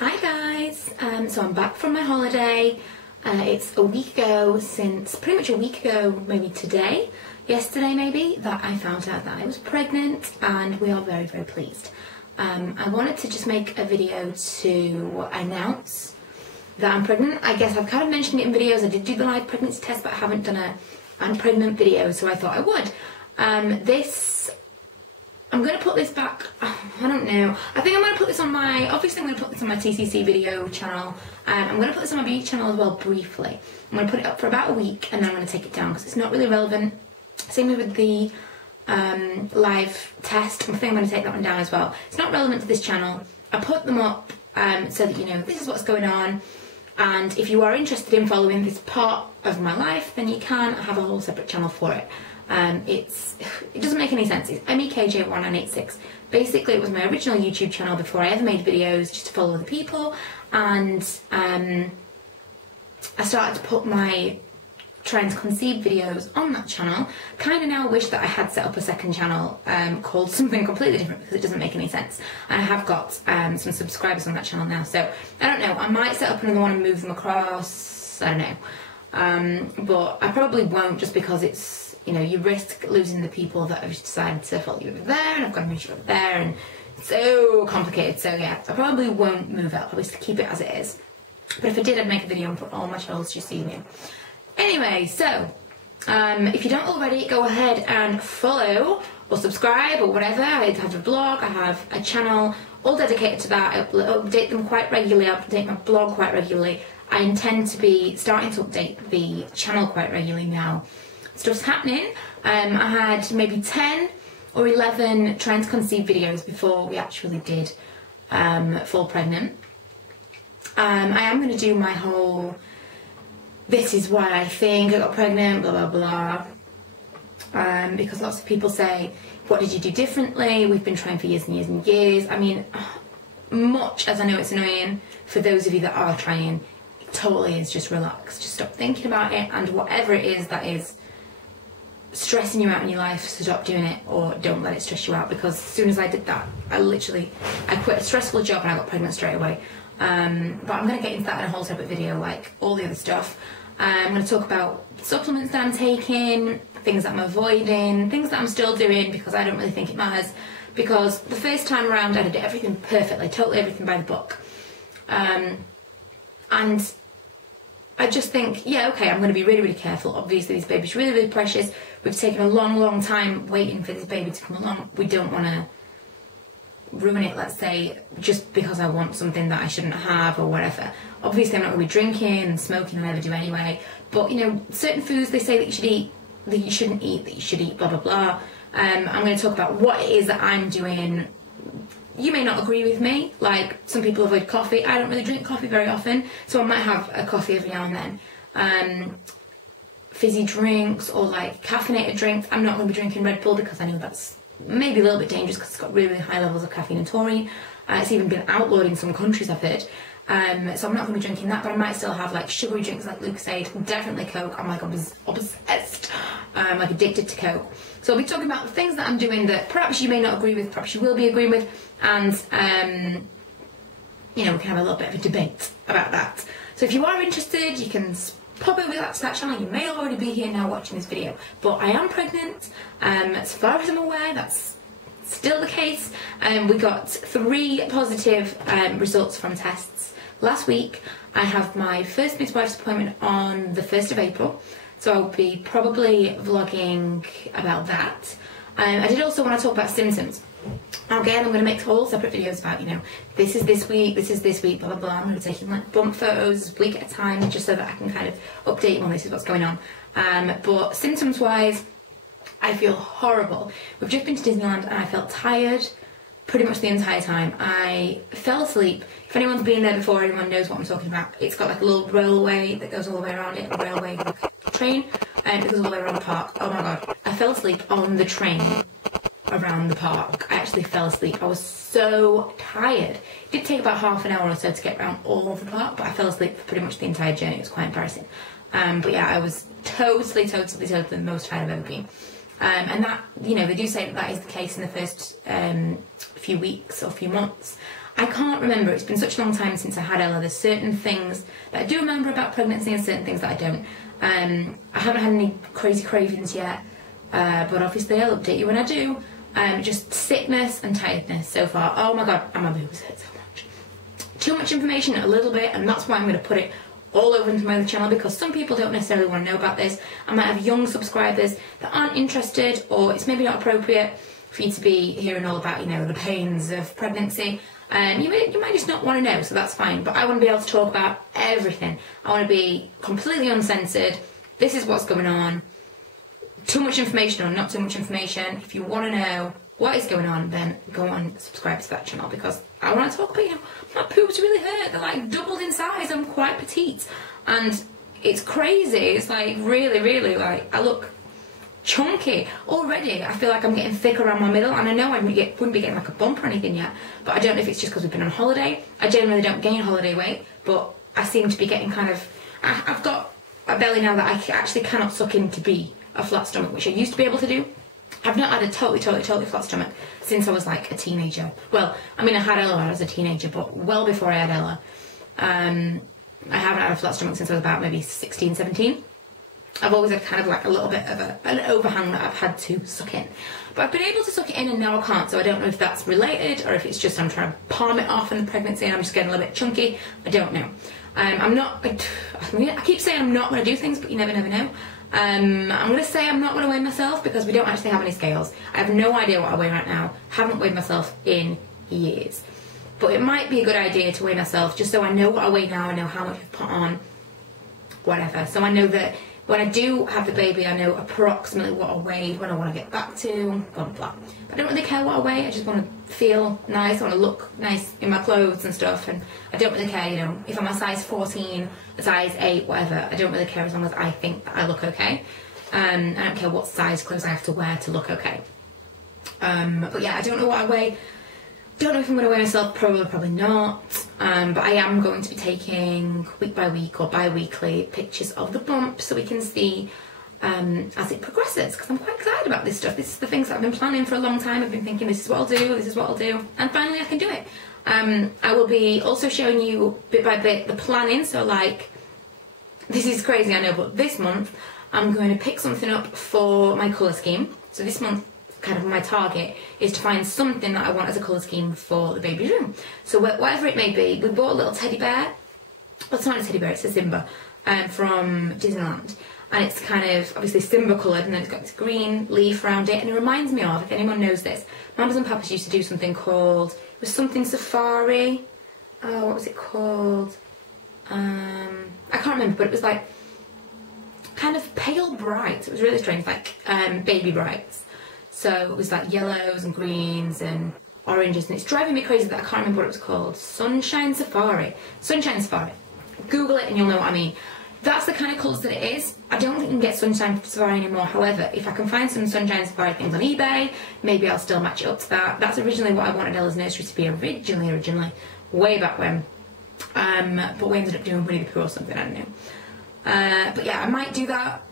Hi guys, so I'm back from my holiday. It's a week ago since, pretty much a week ago, maybe today, yesterday maybe, that I found out that I was pregnant, and we are very, very pleased. I wanted to just make a video to announce that I'm pregnant. I guess I've kind of mentioned it in videos. I did do the live pregnancy test, but I haven't done a I'm pregnant video, so I thought I would. I'm going to put this back, I don't know, I think I'm going to put this on my, obviously I'm going to put this on my TCC video channel, I'm going to put this on my beauty channel as well briefly. I'm going to put it up for about a week and then I'm going to take it down because it's not really relevant. Same with the live test, I think I'm going to take that one down as well. It's not relevant to this channel. I put them up so that you know this is what's going on, and if you are interested in following this part of my life, then you can have a whole separate channel for it. It doesn't make any sense. It's MEKJ1986. Basically, it was my original YouTube channel before I ever made videos, just to follow other people, and I started to put my trying to conceive videos on that channel. Kind of now wish that I had set up a second channel called something completely different, because it doesn't make any sense. And I have got some subscribers on that channel now, so I don't know, I might set up another one and move them across, I don't know. But I probably won't, just because it's, you know, you risk losing the people that have decided to follow you over there, and I've got to reach you over there, and it's so complicated. So yeah, I probably won't move it. I'll probably keep it as it is. But if I did, I'd make a video and put all my channels you see me. Anyway, so if you don't already, go ahead and follow or subscribe or whatever. I have a blog, I have a channel all dedicated to that. I update them quite regularly. I update my blog quite regularly. I intend to be starting to update the channel quite regularly now. Stuff's happening. I had maybe 10 or 11 trying to conceive videos before we actually did fall pregnant. I am going to do my whole, this is why I think I got pregnant, blah blah blah, because lots of people say, what did you do differently? We've been trying for years and years and years. I mean, much as I know it's annoying for those of you that are trying, it totally is. Just relax, just stop thinking about it, and whatever it is that is stressing you out in your life, stop doing it, or don't let it stress you out, because as soon as I did that, I quit a stressful job and I got pregnant straight away. But I'm going to get into that in a whole separate video, like all the other stuff. I'm going to talk about supplements that I'm taking, things that I'm avoiding, things that I'm still doing because I don't really think it matters, because the first time around I did everything perfectly, totally everything by the book, and I just think, yeah, okay, I'm going to be really, really careful. Obviously, this baby's really, really precious. We've taken a long, long time waiting for this baby to come along. We don't want to ruin it, let's say, just because I want something that I shouldn't have or whatever. Obviously, I'm not going to be drinking and smoking, I never do anyway. But, you know, certain foods they say that you should eat, that you shouldn't eat, that you should eat, blah, blah, blah. I'm going to talk about what it is that I'm doing. You may not agree with me, like some people avoid coffee. I don't really drink coffee very often, so I might have a coffee every now and then. Fizzy drinks or like caffeinated drinks. I'm not going to be drinking Red Bull because I know that's maybe a little bit dangerous because it's got really, really high levels of caffeine and taurine. It's even been outlawed in some countries, I've heard. So I'm not going to be drinking that, but I might still have like sugary drinks like Lucozade, definitely Coke. I'm like obsessed, like addicted to Coke. So I'll be talking about the things that I'm doing that perhaps you may not agree with, perhaps you will be agreeing with, and you know, we can have a little bit of a debate about that. So if you are interested, you can pop over to that channel. You may already be here now watching this video, but I am pregnant. As far as I'm aware, that's still the case. We got 3 positive results from tests last week. I have my first midwife's appointment on the 1st of April, so I'll be probably vlogging about that. I did also want to talk about symptoms. Again, I'm going to make whole separate videos about, you know, this is this week, blah, blah, blah. I'm going to be taking like bump photos a week at a time, just so that I can kind of update on this is what's going on. But symptoms-wise, I feel horrible. We've just been to Disneyland and I felt tired pretty much the entire time. I fell asleep. If anyone's been there before, anyone knows what I'm talking about. It's got like a little railway that goes all the way around it, a railway like a train, and it goes all the way around the park. Oh my god. I fell asleep on the train around the park. I actually fell asleep. I was so tired. It did take about half an hour or so to get around all of the park, but I fell asleep for pretty much the entire journey. It was quite embarrassing. But yeah, I was totally the most tired I've ever been. And that, you know, they do say that that is the case in the first few weeks or few months. I can't remember. It's been such a long time since I had Ella. There's certain things that I do remember about pregnancy and certain things that I don't. I haven't had any crazy cravings yet, but obviously I'll update you when I do. Just sickness and tiredness so far. Oh my god, and my boobs hurt so much. Too much information, a little bit, and that's why I'm going to put it all over into my other channel, because some people don't necessarily want to know about this. I might have young subscribers that aren't interested, or it's maybe not appropriate for you to be hearing all about, you know, the pains of pregnancy. You might just not want to know, so that's fine. But I want to be able to talk about everything. I want to be completely uncensored. This is what's going on. Too much information or not too much information. If you want to know what is going on, then go on, subscribe to that channel, because I want to talk about, you know, my boobs really hurt. They're like doubled in size. I'm quite petite, and it's crazy. It's like really, really, like, I look chunky already. I feel like I'm getting thick around my middle, and I know I wouldn't be getting like a bump or anything yet, but I don't know if it's just because we've been on holiday. I generally don't gain holiday weight, but I seem to be getting kind of, I've got a belly now that I actually cannot suck in to be a flat stomach, which I used to be able to do. I've not had a totally flat stomach since I was like a teenager. Well, I mean, I had Ella when I was a teenager, but well before I had Ella. I haven't had a flat stomach since I was about maybe 16, 17. I've always had kind of like a little bit of an overhang that I've had to suck in. But I've been able to suck it in and now I can't, so I don't know if that's related or if it's just I'm trying to palm it off in the pregnancy and I'm just getting a little bit chunky. I don't know. I keep saying I'm not going to do things, but you never know. I'm going to say I'm not going to weigh myself because we don't actually have any scales. I have no idea what I weigh right now. Haven't weighed myself in years. But it might be a good idea to weigh myself just so I know what I weigh now, I know how much I've put on, whatever. So I know that when I do have the baby, I know approximately what I weighed, when I want to get back to, blah, blah, blah. I don't really care what I weigh, I just want to feel nice, I want to look nice in my clothes and stuff, and I don't really care, you know, if I'm a size 14, a size 8, whatever, I don't really care as long as I think that I look okay. I don't care what size clothes I have to wear to look okay. But yeah, I don't know what I weigh. Don't know if I'm going to weigh myself, probably not, but I am going to be taking week by week or bi-weekly pictures of the bump so we can see as it progresses, because I'm quite excited about this stuff. This is the things that I've been planning for a long time. I've been thinking this is what I'll do, this is what I'll do, and finally I can do it. I will be also showing you bit by bit the planning, so like, this is crazy I know, but this month I'm going to pick something up for my colour scheme. So this month kind of my target is to find something that I want as a colour scheme for the baby's room. So whatever it may be, we bought a little teddy bear. Well, it's not a teddy bear, it's a Simba from Disneyland. And it's kind of obviously Simba coloured, and then it's got this green leaf around it. And it reminds me of, if anyone knows this, Mamas and Papas used to do something called, it was something safari. Oh, what was it called? I can't remember, but it was like kind of pale bright. It was really strange, like baby brights. So it was like yellows and greens and oranges, and it's driving me crazy that I can't remember what it was called. Sunshine Safari. Sunshine Safari. Google it and you'll know what I mean. That's the kind of colours that it is. I don't think you can get Sunshine Safari anymore. However, if I can find some Sunshine Safari things on eBay, maybe I'll still match it up to that. That's originally what I wanted Ella's nursery to be originally, way back when. But we ended up doing Winnie the Pooh or something, I don't know. But yeah, I might do that.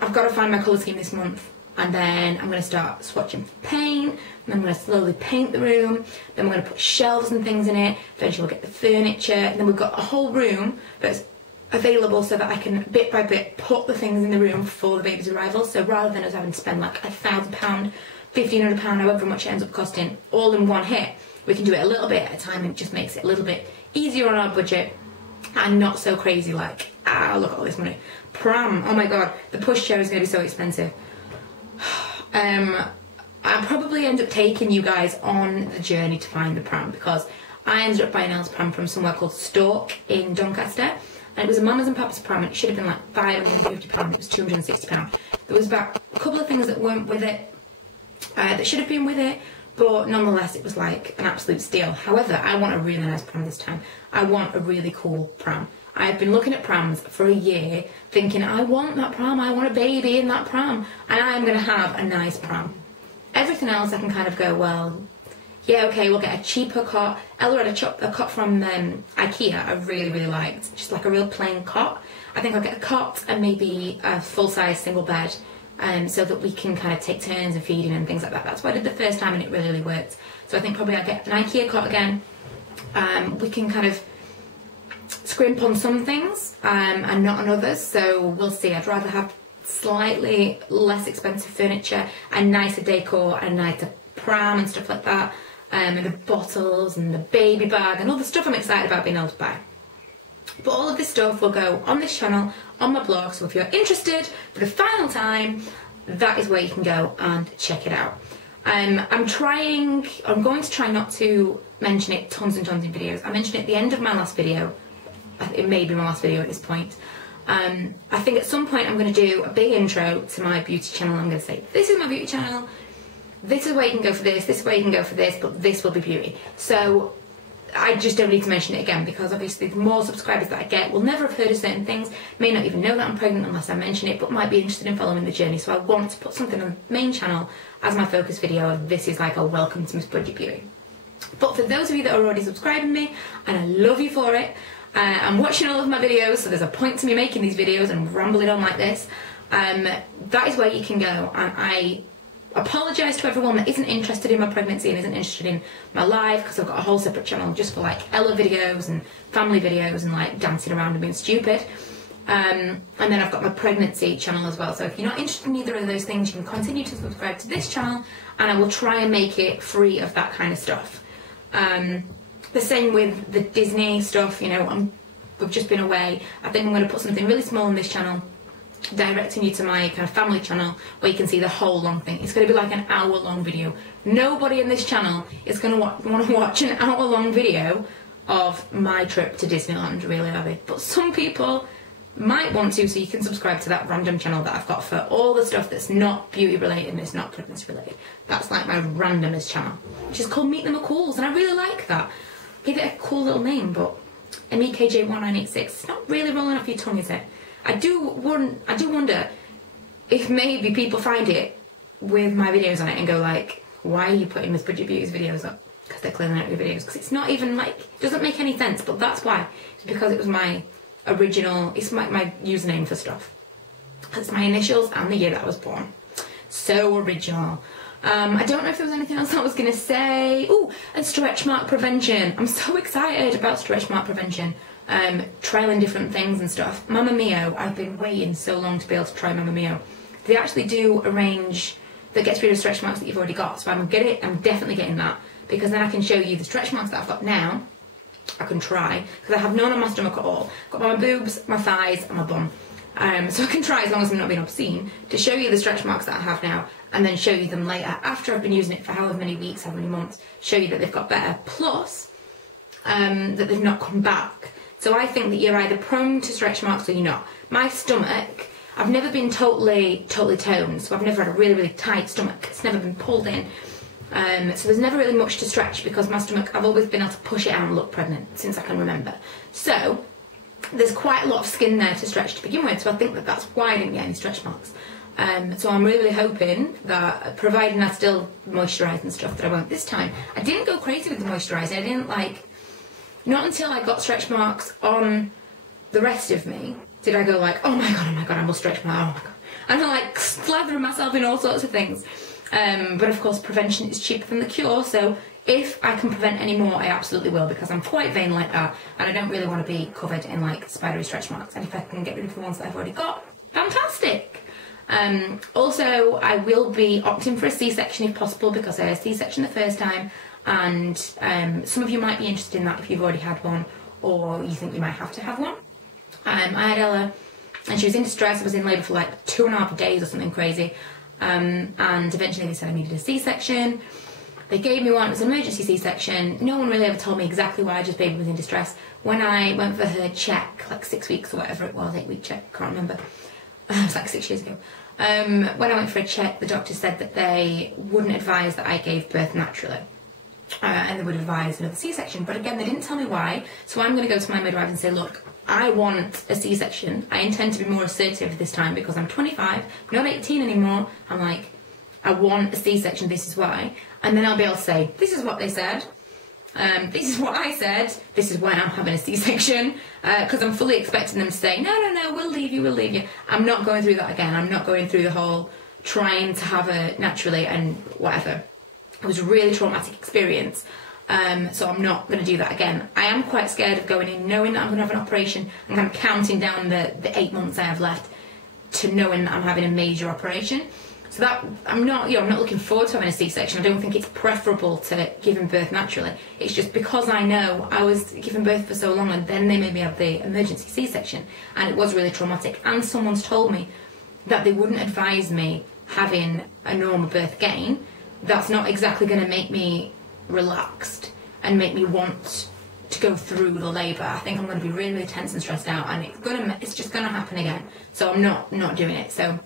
I've got to find my colour scheme this month. And then I'm going to start swatching for paint, and then I'm going to slowly paint the room, then we're going to put shelves and things in it, eventually we'll get the furniture, and then we've got a whole room that's available so that I can bit by bit put the things in the room for the baby's arrival. So rather than us having to spend like £1,000, £1,500, however much it ends up costing, all in one hit, we can do it a little bit at a time, and it just makes it a little bit easier on our budget and not so crazy like, look at all this money. Pram, oh my god, the push chair is going to be so expensive. I'll probably end up taking you guys on the journey to find the pram, because I ended up buying Elle's pram from somewhere called Stork in Doncaster, and it was a Mamas and Papas pram, and it should have been like £550, it was £260. There was about a couple of things that weren't with it, that should have been with it, but nonetheless it was like an absolute steal. However, I want a really nice pram this time. I want a really cool pram. I've been looking at prams for a year, thinking, I want that pram, I want a baby in that pram, and I'm going to have a nice pram. Everything else I can kind of go, well, yeah, okay, we'll get a cheaper cot. Ella had a cot from IKEA I really liked, just like a real plain cot. I think I'll get a cot and maybe a full-size single bed, so that we can kind of take turns of feeding and things like that. That's what I did the first time, and it really worked. So I think probably I'll get an IKEA cot again, we can kind of scrimp on some things and not on others, so we'll see. I'd rather have slightly less expensive furniture and nicer decor and nicer pram and stuff like that, and the bottles and the baby bag and all the stuff I'm excited about being able to buy. But all of this stuff will go on this channel, on my blog, so if you're interested for the final time, that is where you can go and check it out. I'm going to try not to mention it tons and tons in videos. I mentioned it at the end of my last video. It may be my last video at this point. I think at some point I'm going to do a big intro to my beauty channel. I'm going to say, this is my beauty channel, this is where you can go for this is where you can go for this, but this will be beauty. So I just don't need to mention it again, because obviously the more subscribers that I get will never have heard of certain things, may not even know that I'm pregnant unless I mention it, but might be interested in following the journey. So I want to put something on the main channel as my focus video. This is like a welcome to Miss Budget Beauty. But for those of you that are already subscribing me, and I love you for it, I'm watching all of my videos, so there's a point to me making these videos and rambling on like this. That is where you can go, and I apologise to everyone that isn't interested in my pregnancy and isn't interested in my life, because I've got a whole separate channel just for like Ella videos and family videos and like dancing around and being stupid. And then I've got my pregnancy channel as well, so if you're not interested in either of those things, you can continue to subscribe to this channel and I will try and make it free of that kind of stuff. The same with the Disney stuff, you know, we've just been away. I think I'm going to put something really small on this channel, directing you to my kind of family channel where you can see the whole long thing. It's going to be like an hour-long video. Nobody in this channel is going to want to watch an hour-long video of my trip to Disneyland, really, are they? But some people might want to, so you can subscribe to that random channel that I've got for all the stuff that's not beauty related and it's not pregnancy related. That's like my randomest channel, which is called Meet the McCalls, and I really like that. Give it a cool little name, but MEKJ1986, it's not really rolling off your tongue, is it? I do wonder if maybe people find it with my videos on it and go like, why are you putting Miss Budget Beauty's videos up? Because they're clearly not your videos. Because it's not even like, it doesn't make any sense, but that's why. It's because it was my original, it's my username for stuff. That's my initials and the year that I was born. So original. I don't know if there was anything else I was going to say. Oh, and stretch mark prevention. I'm so excited about stretch mark prevention. Trialing different things and stuff. Mamma Mio, I've been waiting so long to be able to try Mamma Mio. They actually do a range that gets rid of stretch marks that you've already got. So I'm definitely getting that, because then I can show you the stretch marks that I've got now. I can try, because I have none on my stomach at all. I've got my boobs, my thighs and my bum. So I can try, as long as I'm not being obscene, to show you the stretch marks that I have now, and then show you them later after I've been using it for however many weeks, however many months, show you that they've got better, plus that they've not come back. So I think that you're either prone to stretch marks or you're not. My stomach, I've never been totally toned, so I've never had a really, really tight stomach. It's never been pulled in. So there's never really much to stretch, because my stomach, I've always been able to push it out and look pregnant since I can remember. So there's quite a lot of skin there to stretch to begin with, so I think that that's why I didn't get any stretch marks. So I'm really hoping that, providing I still moisturise and stuff, that I won't this time. I didn't go crazy with the moisturising. I didn't not until I got stretch marks on the rest of me did I go like, oh my god, I must stretch my, oh my god. And I'm slathering myself in all sorts of things. But of course prevention is cheaper than the cure, so if I can prevent any more, I absolutely will, because I'm quite vain like that, and I don't really want to be covered in spidery stretch marks, and if I can get rid of the ones that I've already got, fantastic. Also, I will be opting for a C-section if possible, because I had a C-section the first time, and some of you might be interested in that if you've already had one, or you think you might have to have one. I had Ella, and she was in distress. I was in labour for 2.5 days or something crazy, and eventually they said I needed a C-section. They gave me one. It was an emergency C-section. No one really ever told me exactly why, just baby was in distress. When I went for her check, 6 weeks or whatever it was, 8-week check, can't remember. It was 6 years ago. When I went for a check, the doctor said that they wouldn't advise that I gave birth naturally. And they would advise another C-section, but again, they didn't tell me why. So I'm going to go to my midwife and say, look, I want a C-section. I intend to be more assertive this time, because I'm 25, I'm not 18 anymore. I'm like, I want a C-section, this is why. And then I'll be able to say, this is what they said, this is what I said, this is why I'm having a C-section, because I'm fully expecting them to say, no, we'll leave you. I'm not going through that again. I'm not going through the whole trying to have it naturally and whatever. It was a really traumatic experience. So I'm not going to do that again. I am quite scared of going in knowing that I'm going to have an operation and kind of counting down the 8 months I have left to knowing that I'm having a major operation. So that I'm not looking forward to having a C-section. I don't think it's preferable to giving birth naturally. It's just because I know I was giving birth for so long and then they made me have the emergency C-section and it was really traumatic. And someone's told me that they wouldn't advise me having a normal birth again. That's not exactly going to make me relaxed and make me want to go through the labour. I think I'm going to be really, really tense and stressed out, and it's just going to happen again. So I'm not doing it. So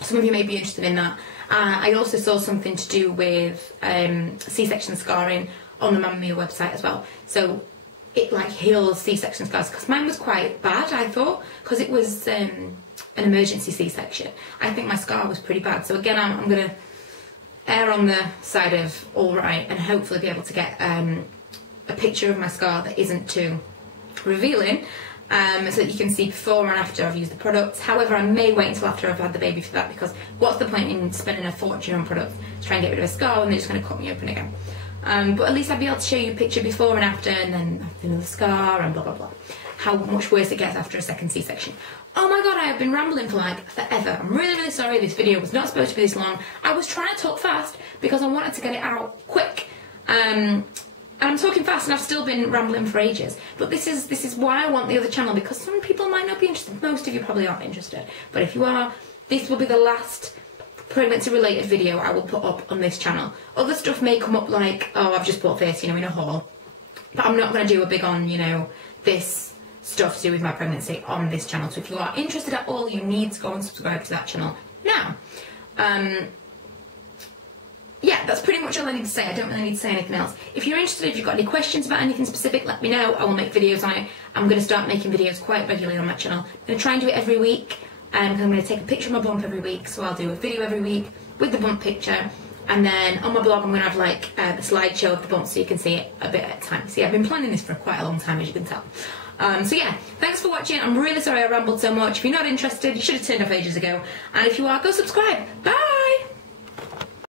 some of you may be interested in that. I also saw something to do with C-section scarring on the Mamma Mia website as well. So it like heals C-section scars, because mine was quite bad, I thought, because it was an emergency C-section. I think my scar was pretty bad. So again, I'm going to err on the side of all right and hopefully be able to get a picture of my scar that isn't too revealing, so that you can see before and after I've used the products. However, I may wait until after I've had the baby for that, because what's the point in spending a fortune on products to try and get rid of a scar when they're just going to cut me open again? But at least I'll be able to show you a picture before and after, and then another scar and blah blah blah. How much worse it gets after a second C-section. Oh my god, I have been rambling for like forever. I'm really, really sorry. This video was not supposed to be this long. I was trying to talk fast because I wanted to get it out quick. And I'm talking fast and I've still been rambling for ages. But this is why I want the other channel, because some people might not be interested. Most of you probably aren't interested. But if you are, this will be the last pregnancy related video I will put up on this channel. Other stuff may come up like, oh, I've just bought this, you know, in a haul. But I'm not going to do a big on, you know, this stuff to do with my pregnancy on this channel. So if you are interested at all, you need to go and subscribe to that channel now. Yeah, that's pretty much all I need to say. I don't really need to say anything else. If you're interested, if you've got any questions about anything specific, let me know. I will make videos on it. I'm going to start making videos quite regularly on my channel. I'm going to try and do it every week, and I'm going to take a picture of my bump every week. So I'll do a video every week with the bump picture, and then on my blog I'm going to have like a slideshow of the bump so you can see it a bit at a time. See, I've been planning this for quite a long time, as you can tell. So yeah, thanks for watching. I'm really sorry I rambled so much. If you're not interested, you should have turned off ages ago. And if you are, go subscribe. Bye!